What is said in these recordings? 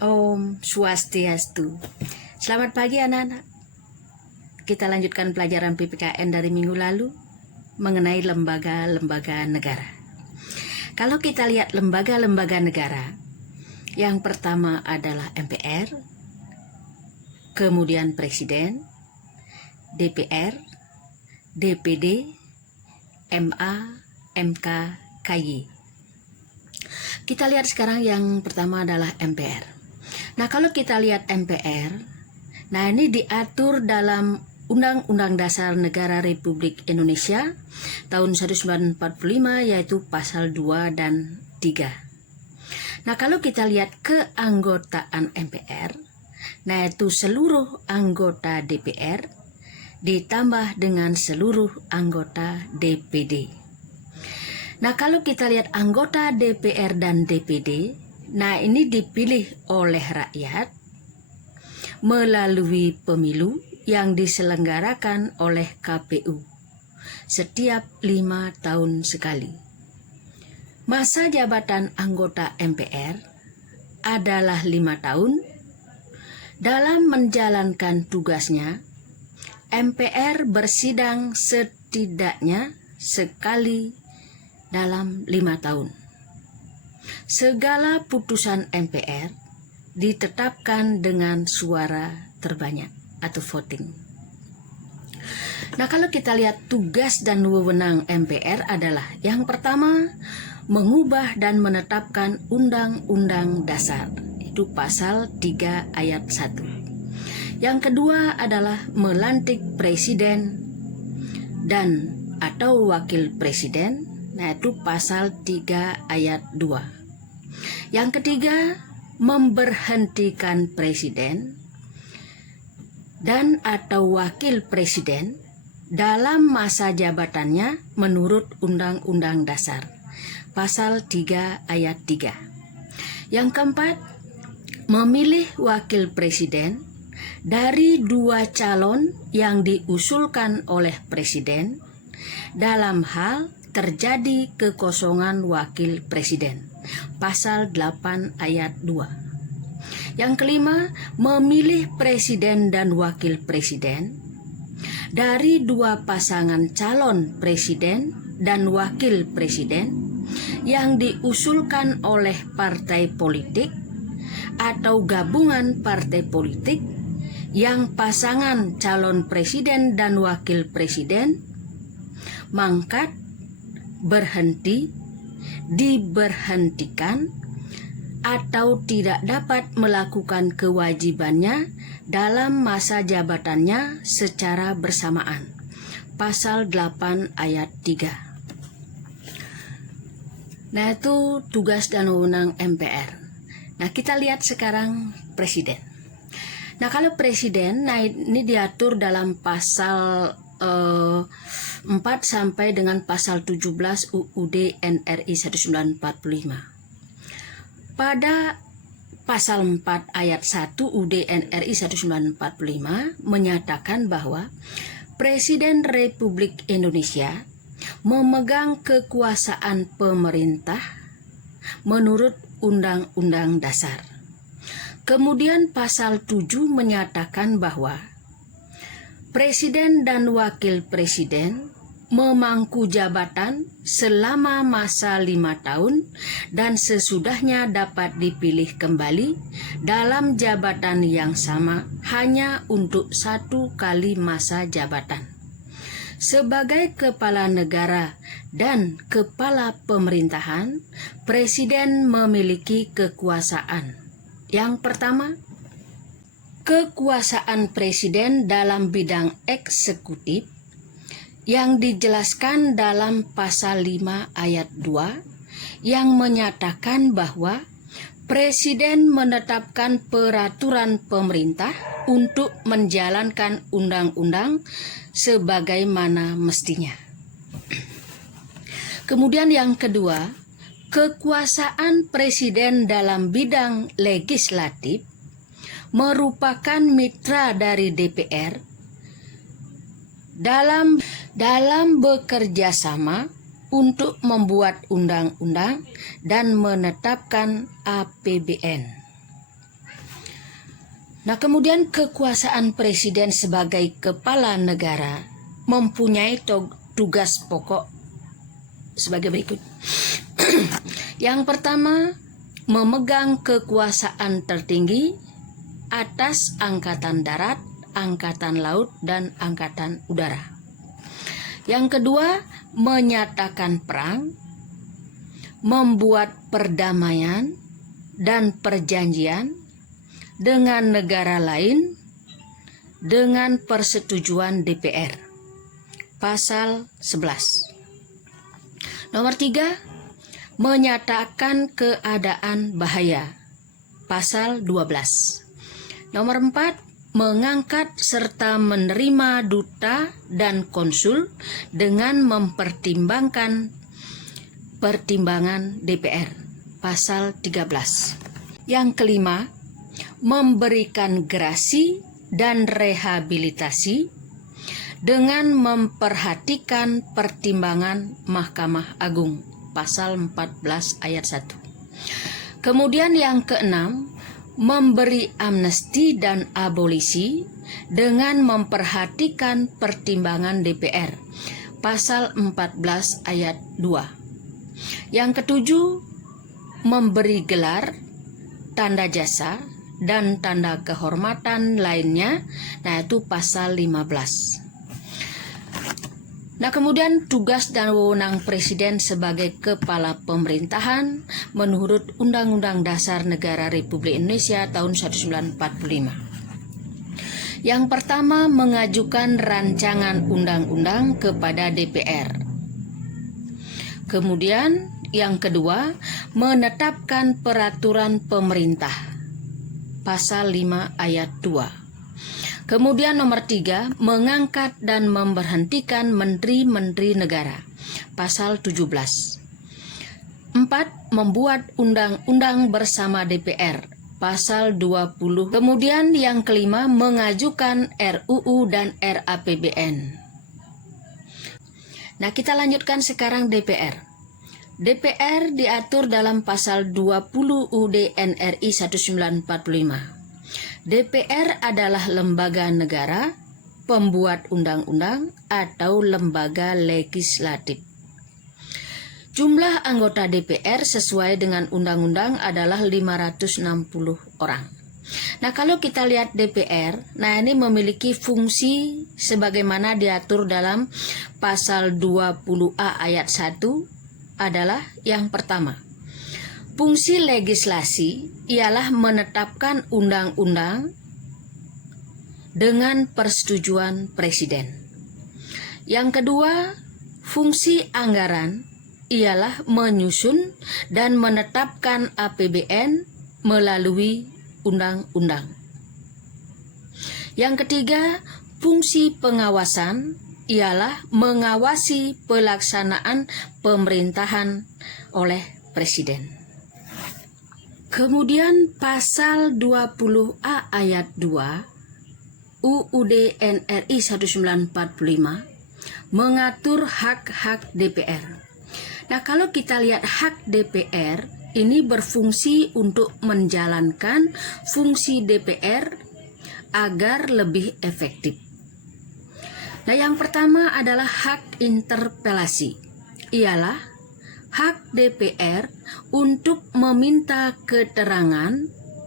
Om Swastiastu. Selamat pagi anak-anak. Kita lanjutkan pelajaran PPKN dari minggu lalu mengenai lembaga-lembaga negara. Kalau kita lihat lembaga-lembaga negara, yang pertama adalah MPR, kemudian Presiden, DPR, DPD, MA, MK, KY. Kita lihat sekarang yang pertama adalah MPR. Nah, kalau kita lihat MPR, nah ini diatur dalam Undang-Undang Dasar Negara Republik Indonesia tahun 1945, yaitu pasal 2 dan 3. Nah, kalau kita lihat keanggotaan MPR, nah itu seluruh anggota DPR ditambah dengan seluruh anggota DPD. Nah, kalau kita lihat anggota DPR dan DPD, nah ini dipilih oleh rakyat melalui pemilu yang diselenggarakan oleh KPU setiap 5 tahun sekali. Masa jabatan anggota MPR adalah 5 tahun. Dalam menjalankan tugasnya, MPR bersidang setidaknya sekali dalam 5 tahun. Segala putusan MPR ditetapkan dengan suara terbanyak atau voting. Nah, kalau kita lihat tugas dan wewenang MPR adalah yang pertama, mengubah dan menetapkan Undang-Undang Dasar, itu pasal 3 ayat 1. Yang kedua adalah melantik presiden dan atau wakil presiden, nah itu pasal 3 ayat 2. Yang ketiga, memberhentikan presiden dan atau wakil presiden dalam masa jabatannya menurut Undang-Undang Dasar pasal 3 ayat 3. Yang keempat, memilih wakil presiden dari 2 calon yang diusulkan oleh presiden dalam hal terjadi kekosongan wakil presiden pasal 8 ayat 2. Yang kelima, memilih presiden dan wakil presiden dari 2 pasangan calon presiden dan wakil presiden yang diusulkan oleh partai politik atau gabungan partai politik yang pasangan calon presiden dan wakil presiden mangkat, berhenti, diberhentikan, atau tidak dapat melakukan kewajibannya dalam masa jabatannya secara bersamaan. Pasal 8 ayat 3. Nah, itu tugas dan wewenang MPR. Nah, kita lihat sekarang presiden. Nah, kalau presiden, nah ini diatur dalam pasal 4 sampai dengan pasal 17 UUD NRI 1945. Pada pasal 4 ayat 1 UUD NRI 1945 menyatakan bahwa Presiden Republik Indonesia memegang kekuasaan pemerintah menurut Undang-Undang Dasar. Kemudian pasal 7 menyatakan bahwa Presiden dan Wakil Presiden memangku jabatan selama masa 5 tahun dan sesudahnya dapat dipilih kembali dalam jabatan yang sama hanya untuk 1 kali masa jabatan. Sebagai kepala negara dan kepala pemerintahan, Presiden memiliki kekuasaan. Yang pertama, kekuasaan presiden dalam bidang eksekutif yang dijelaskan dalam pasal 5 ayat 2 yang menyatakan bahwa presiden menetapkan peraturan pemerintah untuk menjalankan undang-undang sebagaimana mestinya. Kemudian yang kedua, kekuasaan presiden dalam bidang legislatif merupakan mitra dari DPR dalam bekerja sama untuk membuat undang-undang dan menetapkan APBN. Nah, kemudian kekuasaan presiden sebagai kepala negara mempunyai tugas pokok sebagai berikut. Yang pertama, memegang kekuasaan tertinggi atas angkatan darat, angkatan laut, dan angkatan udara. Yang kedua, menyatakan perang, membuat perdamaian dan perjanjian dengan negara lain dengan persetujuan DPR. Pasal 11. Nomor 3, menyatakan keadaan bahaya. Pasal 12. Nomor 4, mengangkat serta menerima duta dan konsul dengan mempertimbangkan pertimbangan DPR. Pasal 13. Yang kelima, memberikan gerasi dan rehabilitasi dengan memperhatikan pertimbangan Mahkamah Agung. Pasal 14 ayat 1. Kemudian yang keenam, memberi amnesti dan abolisi dengan memperhatikan pertimbangan DPR. Pasal 14 ayat 2. Yang ketujuh, memberi gelar, tanda jasa, dan tanda kehormatan lainnya, nah itu pasal 15. Nah, kemudian tugas dan wewenang presiden sebagai kepala pemerintahan menurut Undang-Undang Dasar Negara Republik Indonesia tahun 1945. Yang pertama, mengajukan rancangan undang-undang kepada DPR. Kemudian yang kedua, menetapkan peraturan pemerintah. Pasal 5 ayat 2. Kemudian nomor 3, mengangkat dan memberhentikan menteri-menteri negara. Pasal 17. 4, membuat undang-undang bersama DPR. Pasal 20. Kemudian yang kelima, mengajukan RUU dan RAPBN. Nah, kita lanjutkan sekarang DPR. DPR diatur dalam pasal 20 UUD NRI 1945. DPR adalah lembaga negara, pembuat undang-undang, atau lembaga legislatif. Jumlah anggota DPR sesuai dengan undang-undang adalah 560 orang. Nah, kalau kita lihat DPR, nah ini memiliki fungsi sebagaimana diatur dalam pasal 20A ayat 1 adalah yang pertama. Fungsi legislasi ialah menetapkan undang-undang dengan persetujuan presiden. Yang kedua, fungsi anggaran ialah menyusun dan menetapkan APBN melalui undang-undang. Yang ketiga, fungsi pengawasan ialah mengawasi pelaksanaan pemerintahan oleh presiden. Kemudian pasal 20A ayat 2 UUD NRI 1945 mengatur hak-hak DPR. Nah, kalau kita lihat hak DPR ini berfungsi untuk menjalankan fungsi DPR agar lebih efektif. Nah, yang pertama adalah hak interpelasi. Ialah hak DPR untuk meminta keterangan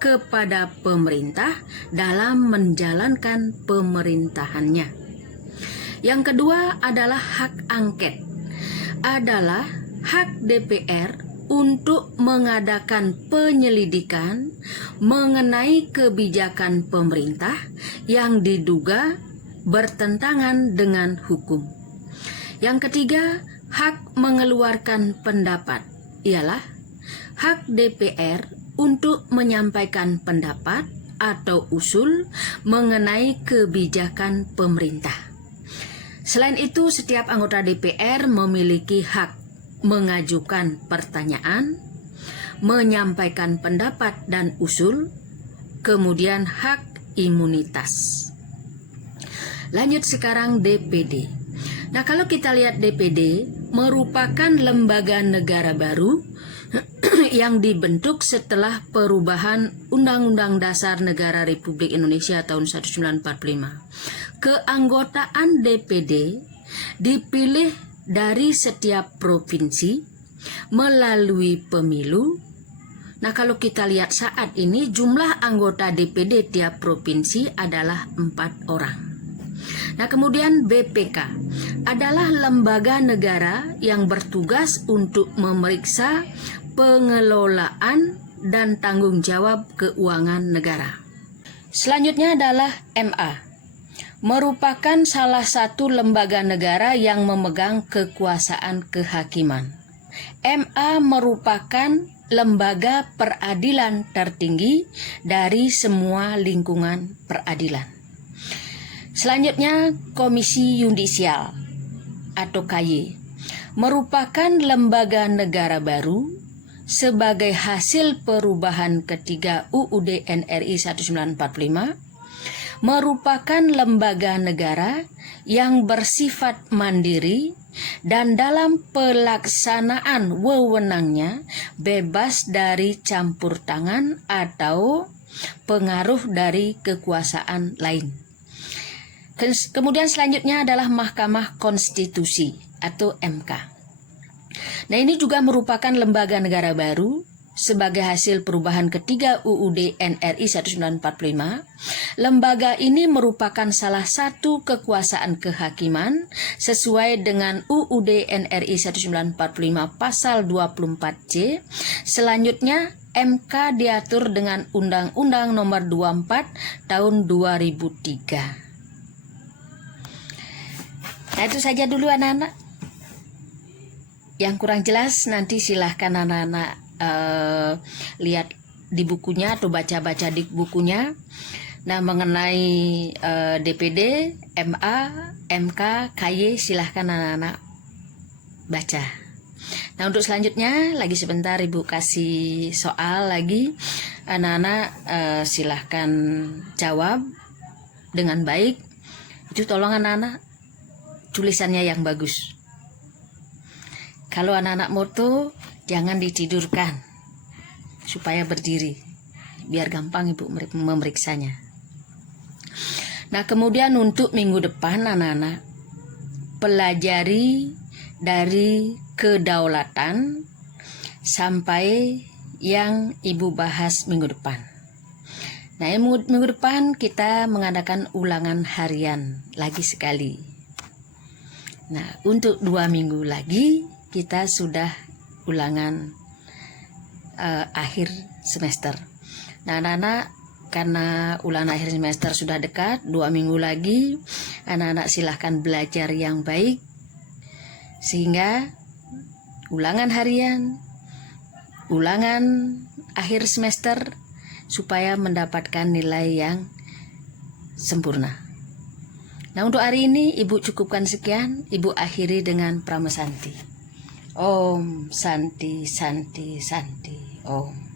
kepada pemerintah dalam menjalankan pemerintahannya. Yang kedua adalah hak angket. Adalah hak DPR untuk mengadakan penyelidikan mengenai kebijakan pemerintah yang diduga bertentangan dengan hukum. Yang ketiga, hak mengeluarkan pendapat ialah hak DPR untuk menyampaikan pendapat atau usul mengenai kebijakan pemerintah. Selain itu, setiap anggota DPR memiliki hak mengajukan pertanyaan, menyampaikan pendapat dan usul, kemudian hak imunitas. Lanjut sekarang DPD. Nah, kalau kita lihat DPD merupakan lembaga negara baru yang dibentuk setelah perubahan Undang-Undang Dasar Negara Republik Indonesia tahun 1945. Keanggotaan DPD dipilih dari setiap provinsi melalui pemilu. Nah, kalau kita lihat saat ini jumlah anggota DPD tiap provinsi adalah 4 orang. Nah, kemudian BPK adalah lembaga negara yang bertugas untuk memeriksa pengelolaan dan tanggung jawab keuangan negara. Selanjutnya adalah MA, merupakan salah satu lembaga negara yang memegang kekuasaan kehakiman. MA merupakan lembaga peradilan tertinggi dari semua lingkungan peradilan. Selanjutnya, Komisi Yudisial atau KY merupakan lembaga negara baru sebagai hasil perubahan ketiga UUD NRI 1945, merupakan lembaga negara yang bersifat mandiri dan dalam pelaksanaan wewenangnya bebas dari campur tangan atau pengaruh dari kekuasaan lain. Kemudian selanjutnya adalah Mahkamah Konstitusi atau MK. Nah, ini juga merupakan lembaga negara baru sebagai hasil perubahan ketiga UUD NRI 1945. Lembaga ini merupakan salah satu kekuasaan kehakiman sesuai dengan UUD NRI 1945 pasal 24C. Selanjutnya, MK diatur dengan Undang-Undang Nomor 24 tahun 2003. Nah, itu saja dulu anak-anak. Yang kurang jelas nanti silahkan anak-anak lihat di bukunya atau baca-baca di bukunya. Nah, mengenai DPD, MA, MK, KY silahkan anak-anak baca. Nah, untuk selanjutnya lagi sebentar Ibu kasih soal lagi. Anak-anak silahkan jawab dengan baik. Itu tolong anak-anak tulisannya yang bagus. Kalau anak-anak moto jangan ditidurkan supaya berdiri biar gampang Ibu memeriksanya. Nah, kemudian untuk minggu depan anak-anak pelajari dari kedaulatan sampai yang Ibu bahas minggu depan. Nah, minggu depan kita mengadakan ulangan harian lagi sekali. Nah, untuk 2 minggu lagi kita sudah ulangan akhir semester. Nah, anak-anak karena ulangan akhir semester sudah dekat, 2 minggu lagi, anak-anak silahkan belajar yang baik sehingga ulangan harian, ulangan akhir semester supaya mendapatkan nilai yang sempurna. Nah, untuk hari ini Ibu cukupkan sekian. Ibu akhiri dengan Pramesanti. Om Santi Santi Santi Om.